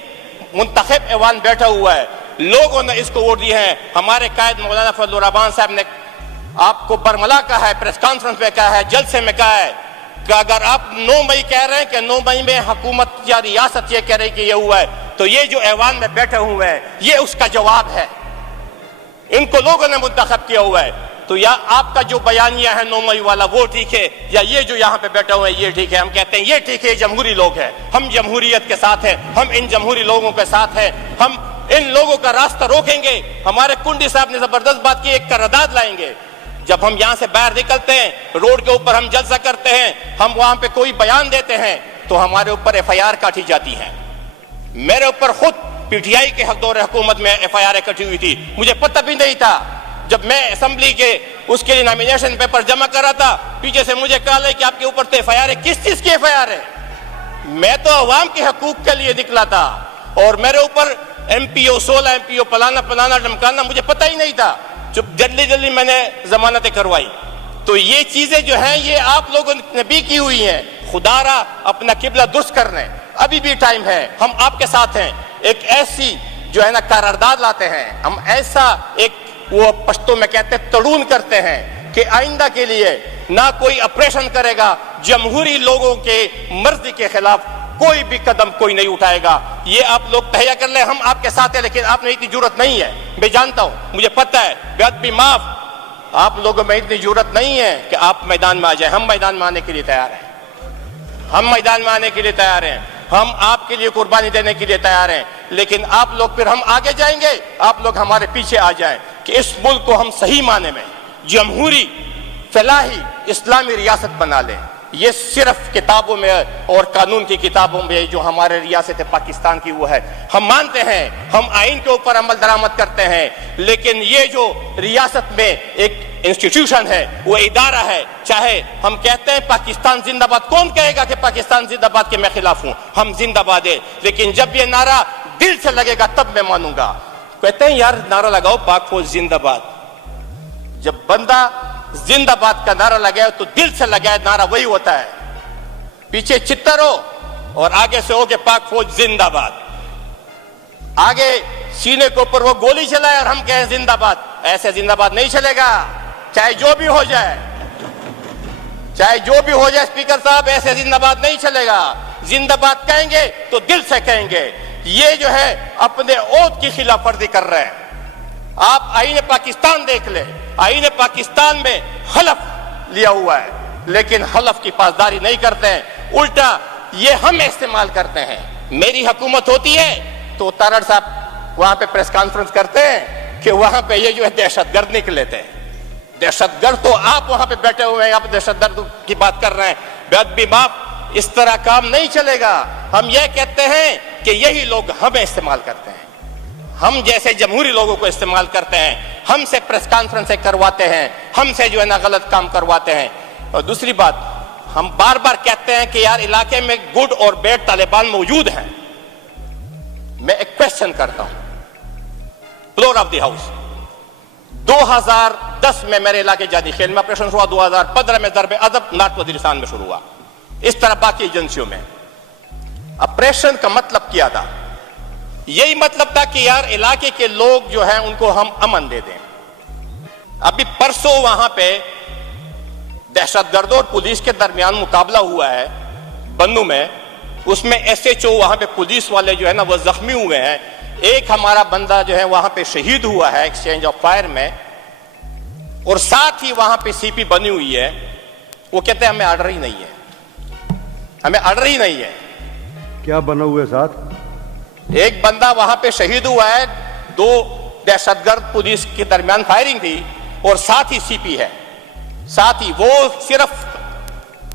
मुंतखब ऐवान बैठा हुआ है लोगों ने इसको वोट दिए हैं। हमारे कायद मौलाना फजलुर रहमान साहब ने आपको बरमला कहा है, प्रेस कॉन्फ्रेंस में कहा है, जलसे में कहा है कि अगर आप 9 मई कह रहे हैं कि 9 मई में हुकूमत या रियासत ये कह रही कि ये हुआ है, तो ये जो ऐवान में बैठे हुए हैं ये उसका जवाब है। इनको लोगों ने मुंतखब किया हुआ है, तो या आपका जो बयानिया है 9 मई वाला वो ठीक है या ये जो यहाँ पे बैठे हुए हैं ये ठीक है। हम कहते हैं ये ठीक है, जमहूरी लोग हैं, हम जमहूरियत के साथ हैं, हम इन जमहूरी लोगों के साथ हैं, हम इन लोगों का रास्ता रोकेंगे। हमारे कुंडी साहब ने जबरदस्त बात की, एक करारदाद लाएंगे। जब हम यहाँ से बाहर निकलते हैं, रोड के ऊपर हम जलसा करते हैं, हम वहां पे कोई बयान देते हैं तो हमारे ऊपर FIR काटी जाती है। मेरे ऊपर खुद PTI के हक दौर हुकूमत में FIR कटी हुई थी, मुझे पता भी नहीं था। जब मैं असेंबली के उसके लिए नॉमिनेशन पेपर जमा कर रहा था, पीछे से मुझे कहा है कि आपके ऊपर तो FIR है। किस चीज की FIR है? मैं तो अवाम के हकूक के लिए निकला था और मेरे ऊपर MPO 16 MPO फलाना ढमकाना, मुझे पता ही नहीं था। जल्दी मैंने जमानतें करवाई। तो ये चीजें जो हैं ये आप लोगों ने भी की हुई हैं। खुदारा अपना किबला दुरुस्त करने अभी भी टाइम है, हम आपके साथ हैं। एक ऐसी जो है ना करारदाद लाते हैं, हम ऐसा एक वो पश्तो में कहते हैं तड़ून करते हैं कि आइंदा के लिए ना कोई ऑपरेशन करेगा, जमहूरी लोगों के मर्जी के खिलाफ कोई भी कदम कोई नहीं उठाएगा। ये आप लोग तहैया कर ले, हम आपके साथ हैं, लेकिन आपने इतनी जरूरत नहीं है। मैं जानता हूं, मुझे पता है, बेअदबी माफ, आप लोगों में इतनी जरूरत नहीं है कि आप मैदान में आ जाए। हम मैदान में आने के लिए तैयार हैं, हम मैदान में आने के लिए तैयार हैं, हम आपके लिए कुर्बानी देने के लिए तैयार हैं। लेकिन आप लोग फिर हम आगे जाएंगे, आप लोग हमारे पीछे आ जाएं कि इस मुल्क को हम सही माने में जमहूरी फलाही इस्लामी रियासत बना लें। ये सिर्फ किताबों में और कानून की किताबों में जो हमारे रियासत पाकिस्तान की वो है, हम मानते हैं, हम आइन के ऊपर अमल दरामद करते हैं, लेकिन ये जो रियासत में एक इंस्टीट्यूशन है, वो इदारा है, चाहे हम कहते हैं पाकिस्तान जिंदाबाद, कौन कहेगा कि पाकिस्तान जिंदाबाद के मैं खिलाफ हूं? हम जिंदाबाद है, लेकिन जब ये नारा दिल से लगेगा तब मैं मानूंगा। कहते हैं यार नारा लगाओ पाक फौज जिंदाबाद, जब बंदा जिंदाबाद का नारा लगाए तो दिल से लगाए, नारा वही होता है। पीछे चित्तर हो और आगे से हो के पाक फौज जिंदाबाद, आगे सीने के ऊपर वो गोली चलाए और हम कहें जिंदाबाद, ऐसे जिंदाबाद नहीं चलेगा। चाहे जो भी हो जाए, चाहे जो भी हो जाए स्पीकर साहब, ऐसे जिंदाबाद नहीं चलेगा। जिंदाबाद कहेंगे तो दिल से कहेंगे। ये जो है अपने ओहद की खिलाफ वर्जी कर रहे हैं। आप आईन पाकिस्तान देख ले, आईन पाकिस्तान में हलफ लिया हुआ है, लेकिन हलफ की पासदारी नहीं करते हैं, उल्टा ये हम इस्तेमाल करते हैं। मेरी हुकूमत होती है तो तारड़ साहब वहां पे प्रेस कॉन्फ्रेंस करते हैं कि वहां पे ये जो है दहशतगर्द निकले थे। दहशतगर्द तो आप वहां पे बैठे हुए हैं, आप दहशतगर्द की बात कर रहे हैं। बेअदबी माफ, इस तरह काम नहीं चलेगा। हम ये कहते हैं कि यही लोग हमें इस्तेमाल करते हैं, हम जैसे जमहूरी लोगों को इस्तेमाल करते हैं, हमसे प्रेस कॉन्फ्रेंस करवाते हैं, हमसे जो है ना गलत काम करवाते हैं। और दूसरी बात, हम बार बार कहते हैं कि यार इलाके में गुड और बैड तालिबान मौजूद हैं। मैं एक क्वेश्चन करता हूं, फ्लोर ऑफ द हाउस, 2010 में मेरे इलाके जादी खेल में ऑपरेशन हुआ, 2015 में दरबे अदब नॉर्थ वजीरिस्तान में शुरू हुआ, इस तरह बाकी एजेंसियों में। ऑपरेशन का मतलब क्या था? यही मतलब था कि यार इलाके के लोग जो हैं उनको हम अमन दे दें। अभी परसों वहां पे दहशतगर्दों और पुलिस के दरमियान मुकाबला हुआ है बन्नू में, उसमें एसएचओ वहां पे पुलिस वाले जो है ना वो जख्मी हुए हैं। एक हमारा बंदा जो है वहां पे शहीद हुआ है एक्सचेंज ऑफ फायर में, और साथ ही वहां पे सीपी बनी हुई है। वो कहते हैं हमें ऑर्डर ही नहीं है, हमें ऑर्डर ही नहीं है। क्या बना हुआ है साथ? एक बंदा वहां पे शहीद हुआ है, 2 दहशतगर्द पुलिस के दरमियान फायरिंग थी, और साथ ही सीपी है, साथ ही वो सिर्फ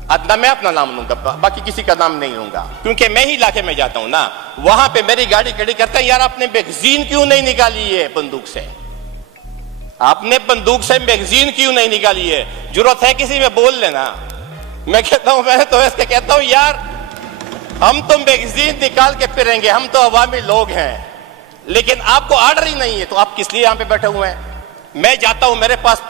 अदना मैं अपना नाम लूंगा, बाकी किसी का नाम नहीं लूंगा, क्योंकि मैं ही इलाके में जाता हूं ना। वहां पे मेरी गाड़ी खड़ी करते हैं, यार आपने मैगजीन क्यों नहीं निकाली है बंदूक से, आपने बंदूक से मैगजीन क्यों नहीं निकाली है, जरूरत है किसी में बोल लेना। मैं कहता हूं, मैं तो ऐसे कहता हूं यार हम तो मैगजीन निकाल के फिरेंगे, हम तो अवामी लोग हैं, लेकिन आपको ऑर्डर ही नहीं है, तो आप किस लिए यहां पे बैठे हुए हैं? मैं जाता हूं, मेरे पास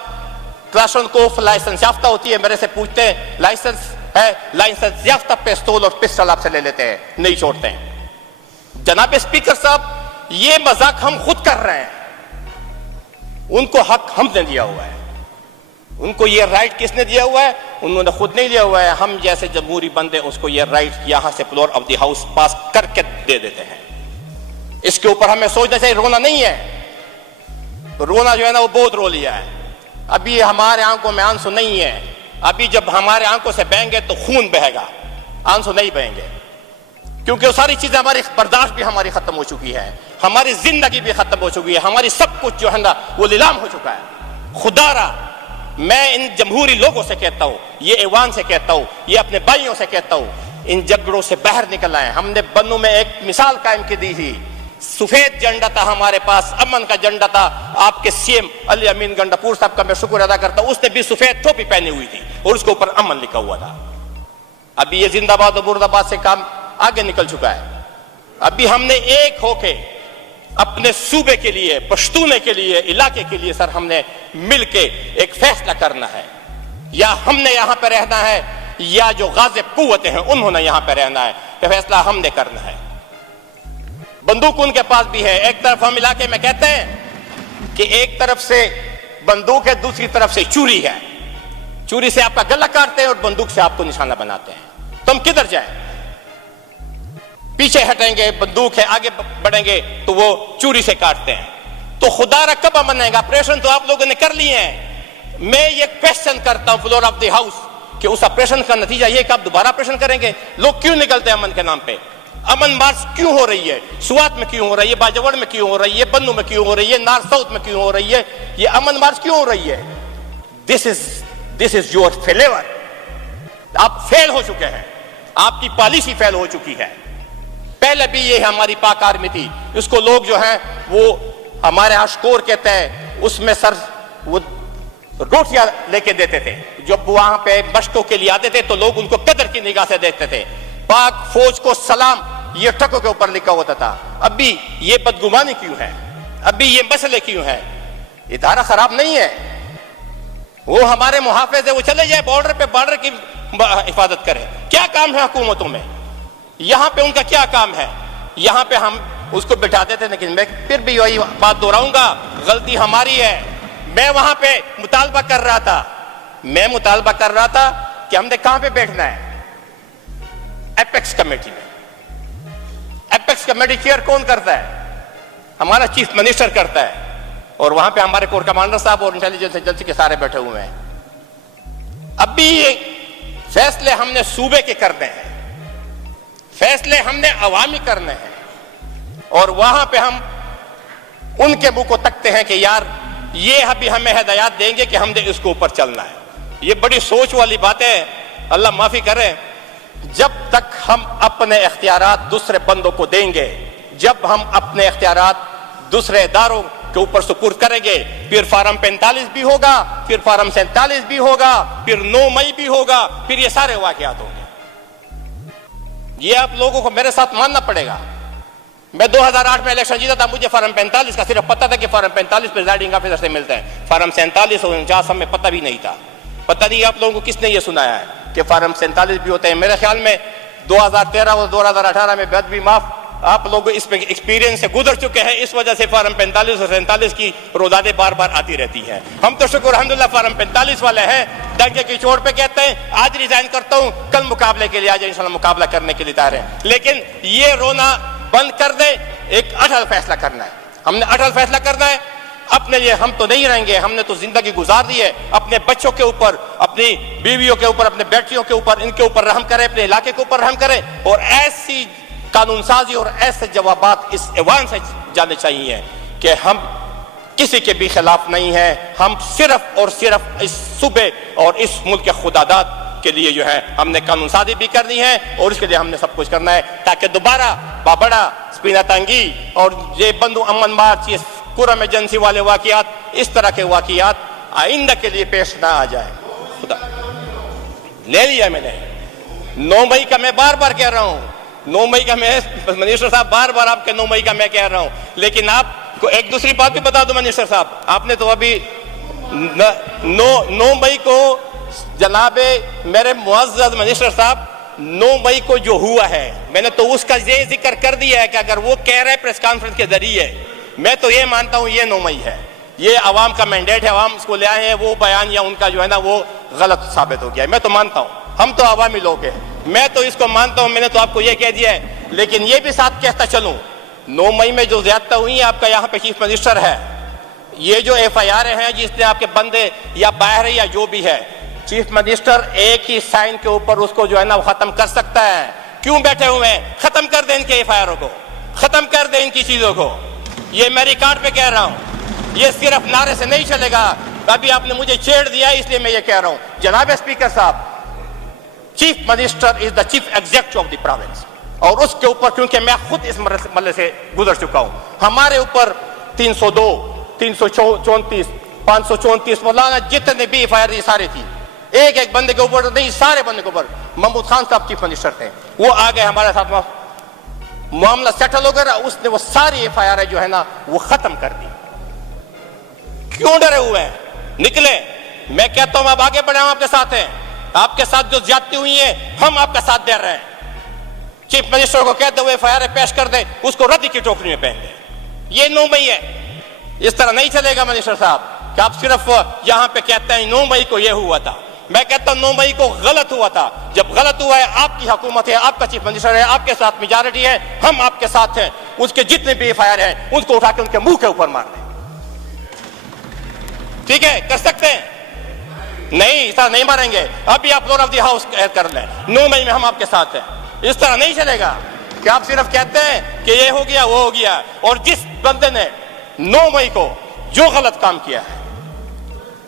क्लाशनकोफ लाइसेंस याफ्ता होती है, मेरे से पूछते हैं लाइसेंस है, लाइसेंस याफ्ता पिस्तौल और पिस्टल आपसे ले लेते हैं, नहीं छोड़ते हैं। जनाब स्पीकर साहब, ये मजाक हम खुद कर रहे हैं, उनको हक हमने दिया हुआ है, उनको ये राइट किसने दिया हुआ है? उन्होंने खुद नहीं दिया हुआ है। हम जैसे जमहूरी बंदे उसको ये राइट यहां से फ्लोर ऑफ द हाउस पास करके दे देते हैं। इसके ऊपर हमें सोचना चाहिए, रोना नहीं है, रोना जो है ना वो बहुत रो लिया है। अभी हमारे आंखों में आंसू नहीं है, अभी जब हमारे आंखों से बहेंगे तो खून बहेगा, आंसू नहीं बहेंगे, क्योंकि वो सारी चीजें हमारी बर्दाश्त भी हमारी खत्म हो चुकी है, हमारी जिंदगी भी खत्म हो चुकी है, हमारी सब कुछ जो है ना वो नीलाम हो चुका है। खुदारा मैं इन जमहूरी लोगों से कहता हूं, ये ऐवान से कहता हूं, ये अपने भाइयों से कहता हूं, इन झगड़ों से बाहर निकल आए। हमने बन्नू में एक मिसाल कायम की दी थी, सफेद झंडा था हमारे पास, अमन का झंडा था। आपके सीएम अली अमीन गंडापुर साहब का मैं शुक्र अदा करता हूं, उसने भी सफेद टोपी पहनी हुई थी और उसके ऊपर अमन लिखा हुआ था। अभी ये जिंदाबाद और मुर्दाबाद से काम आगे निकल चुका है। अभी हमने एक होके अपने सूबे के लिए, पश्तूने के लिए, इलाके के लिए सर हमने मिलके एक फैसला करना है, या हमने यहां पर रहना है या जो गाज़िब कुव्वतें हैं उन्होंने यहां पर रहना है। यह फैसला हमने करना है। बंदूक उनके पास भी है। एक तरफ हम इलाके में कहते हैं कि एक तरफ से बंदूक है, दूसरी तरफ से चूरी है, चूरी से आपका गला काटते हैं और बंदूक से आपको निशाना बनाते हैं। तो हम किधर जाएं? पीछे हटेंगे, बंदूक है, आगे बढ़ेंगे तो वो चूरी से काटते हैं। तो खुदारा कब अमन आएगा? ऑपरेशन तो आप लोगों ने कर लिए हैं। मैं ये क्वेश्चन करता हूं फ्लोर ऑफ द हाउस कि उस ऑपरेशन का नतीजा ये कि आप दोबारा ऑपरेशन करेंगे? लोग क्यों निकलते हैं अमन के नाम पे? अमन मार्च क्यों हो रही है? सुवात में क्यों हो रही है? बाजवड़ में क्यों हो रही है? बन्नू में क्यों हो रही है? नॉर्थ साउथ में क्यों हो रही है? ये अमन मार्च क्यों हो रही है? This is your failure. आप फेल हो चुके हैं, आपकी पॉलिसी फेल हो चुकी है। पहले भी ये हमारी पाक आर्मी थी, इसको लोग जो हैं वो हमारे यहाँ स्कोर कहते हैं, उसमें सर वो रोटियां लेके देते थे। जब वहां पे मशकों के लिए आते थे तो लोग उनको कदर की निगाह से देखते थे। पाक फौज को सलाम ये ट्रकों के ऊपर लिखा होता था। अभी ये बदगुमानी क्यों है? अभी ये मसले क्यों है? इदारा खराब नहीं है, वो हमारे मुहाफिज है, वो चले जाए बॉर्डर पे, बॉर्डर की हिफाजत करे। क्या काम है हुकूमतों में? यहां पे उनका क्या काम है? यहां पे हम उसको बिठा देते। लेकिन मैं फिर भी वही बात दोहराऊंगा, गलती हमारी है। मैं वहां पे मुतालबा कर रहा था, कि हमने कहां पे बैठना है? एपेक्स कमेटी में। एपेक्स कमेटी चेयर कौन करता है? हमारा चीफ मिनिस्टर करता है, और वहां पे हमारे कोर कमांडर साहब और इंटेलिजेंस एजेंसी के सारे बैठे हुए हैं। अभी ये फैसले हमने सूबे के करने हैं, फैसले हमने अवामी करने हैं, और वहां पे हम उनके मुंह को तकते हैं कि यार ये अभी हमें हिदायत देंगे कि हमने इसको ऊपर चलना है। ये बड़ी सोच वाली बात है, अल्लाह माफी करे। जब तक हम अपने इख्तियारात दूसरे बंदों को देंगे, जब हम अपने इख्तियारात दूसरे इदारों के ऊपर सुपुर्द करेंगे, फिर फार्म 45 भी होगा, फिर फार्म 47 भी होगा, फिर 9 मई भी होगा, फिर ये सारे वाकयात होंगे। ये आप लोगों को मेरे साथ मानना पड़ेगा। मैं 2008 में इलेक्शन जीता था, मुझे फार्म 45 का सिर्फ पता था कि फार्म 45 प्रिजाइडिंग ऑफिसर से मिलते हैं। फार्म 47 और 49 हमें पता भी नहीं था। पता नहीं आप लोगों को किसने ये सुनाया है कि फार्म 47 भी होते हैं। मेरे ख्याल में 2013 और 2018 में बेद भी माफ, आप लोग इस पे एक्सपीरियंस से गुजर चुके हैं, इस वजह से फार्म 45 और 47 की रोदादे बार बार आती रहती हैं। हम तो शुक्र अल्हम्दुलिल्लाह फार्म 45 वाले हैं, डंके की चोट पे कहते हैं आज रिजाइन करता हूं, कल मुकाबले के लिए आ जाए, इंशाल्लाह मुकाबला करने के लिए तैयार हैं। लेकिन ये रोना बंद कर दे, एक अटल फैसला करना है, हमने अटल फैसला करना है अपने लिए। हम तो नहीं रहेंगे, हमने तो जिंदगी गुजार दी है, अपने बच्चों के ऊपर, अपनी बीवियों के ऊपर, अपने बेटियों के ऊपर, इनके ऊपर रहम करें, अपने इलाके के ऊपर रहम करें। और ऐसी कानून साजी और ऐसे जवाबात इस ऐवान से जाने चाहिए कि हम किसी के भी खिलाफ नहीं हैं, हम सिर्फ और सिर्फ इस सूबे और इस मुल्क के खुदादात के लिए जो है हमने कानून साजी भी करनी है और इसके लिए हमने सब कुछ करना है ताकि दोबारा बाबड़ा, स्पीना तंगी और ये बंदू अमन मार्च, ये कुरम एजेंसी वाले वाकियात, इस तरह के वाकियात आइंदा के लिए पेश ना आ जाए। खुदा ले लिया मैंने 9 मई का, मैं बार बार कह रहा हूं 9 मई का, मैं मिनिस्टर साहब बार बार आपके 9 मई का मैं कह रहा हूं। लेकिन आपको एक दूसरी बात भी बता दूं मिनिस्टर साहब, आपने तो अभी 9 मई को जनाबे मेरे मुअज़्ज़ज़ मिनिस्टर साहब 9 मई को जो हुआ है मैंने तो उसका ये जिक्र कर दिया है कि अगर वो कह रहे प्रेस कॉन्फ्रेंस के जरिए, मैं तो ये मानता हूं ये 9 मई है, ये अवाम का मैंडेट है, अवाम इसको ले आए हैं, वो बयान या उनका जो है ना वो गलत साबित हो गया है। मैं तो मानता हूं, हम तो अवामी लोग हैं, मैं तो इसको मानता हूं, मैंने तो आपको ये कह दिया है। लेकिन ये भी साथ कहता चलूं 9 मई में जो ज्यादता हुई है, आपका यहाँ पे चीफ मिनिस्टर है, ये जो FIR हैं जिसने आपके बंदे या बाहर या जो भी है, चीफ मिनिस्टर एक ही साइन के ऊपर उसको जो है ना खत्म कर सकता है। क्यों बैठे हुए हैं, खत्म कर दे इनके FIR को, खत्म कर दे इनकी चीजों को। ये मैं रिकॉर्ड पे कह रहा हूं, ये सिर्फ नारे से नहीं चलेगा। अभी आपने मुझे छेड़ दिया इसलिए मैं ये कह रहा हूं। जनाब स्पीकर साहब, chief minister is the chief executive of the province, और उसके ऊपर क्योंकि मैं खुद इस मरले से गुजर चुका हूं, हमारे ऊपर 302, 334, 534 मौलाना जितने भी FIR सारे थी, एक एक बंदे के ऊपर नहीं, सारे बंदे के ऊपर। महमूद खान साहब चीफ मिनिस्टर थे, वो आ गए हमारे साथ, मामला सेटल हो गया, उसने वो सारी FIR जो है ना वो खत्म कर दी। क्यों डरे हुए हैं, निकले। मैं कहता हूं आप आगे बढ़े, हम आपके साथ हैं, आपके साथ जो ज्यादती हुई है हम आपका साथ दे रहे हैं। चीफ मिनिस्टर को कहते हुए FIR पेश कर दे, उसको रद्दी की टोकरी में पहन दे। ये 9 मई है, इस तरह नहीं चलेगा मिनिस्टर साहब कि आप सिर्फ यहां पे कहते हैं 9 मई को यह हुआ था। मैं कहता हूं 9 मई को गलत हुआ था। जब गलत हुआ है, आपकी हुकूमत है, आपका चीफ मिनिस्टर है, आपके साथ मेजॉरिटी है, हम आपके साथ हैं। उसके जितने भी FIR हैं उसको उठा के उनके मुंह के ऊपर मार दें। ठीक है, कर सकते हैं? नहीं, इस तरह नहीं मारेंगे। अभी आप फ्लोर ऑफ द हाउस कर लें, 9 मई में हम आपके साथ हैं। इस तरह नहीं चलेगा कि आप सिर्फ कहते हैं कि ये हो गया वो हो गया। और जिस बंदे ने 9 मई को जो गलत काम किया है,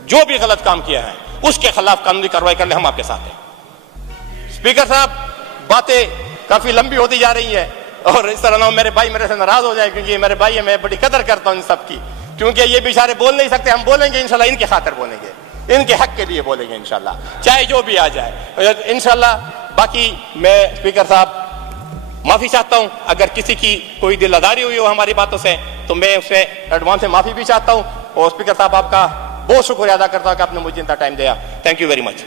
जो भी गलत काम किया है, उसके खिलाफ कानूनी कार्रवाई कर ले, हम आपके साथ हैं। स्पीकर साहब, बातें काफी लंबी होती जा रही है और इस तरह ना मेरे भाई मेरे से नाराज हो जाए, क्योंकि मेरे भाई है, मैं बड़ी कदर करता हूं इन सब की। क्योंकि ये बेचारे बोल नहीं सकते, हम बोलेंगे इंशाल्लाह, इनके खातिर बोलेंगे, इनके हक के लिए बोलेंगे इंशाल्लाह, चाहे जो भी आ जाए इंशाल्लाह। बाकी मैं स्पीकर साहब माफी चाहता हूं, अगर किसी की कोई दिल आजारी हुई हो हमारी बातों से, तो मैं उससे एडवांस में माफी भी चाहता हूं। और स्पीकर साहब, आपका बहुत शुक्रिया अदा करता हूं कि आपने मुझे इतना टाइम दिया। Thank you very much.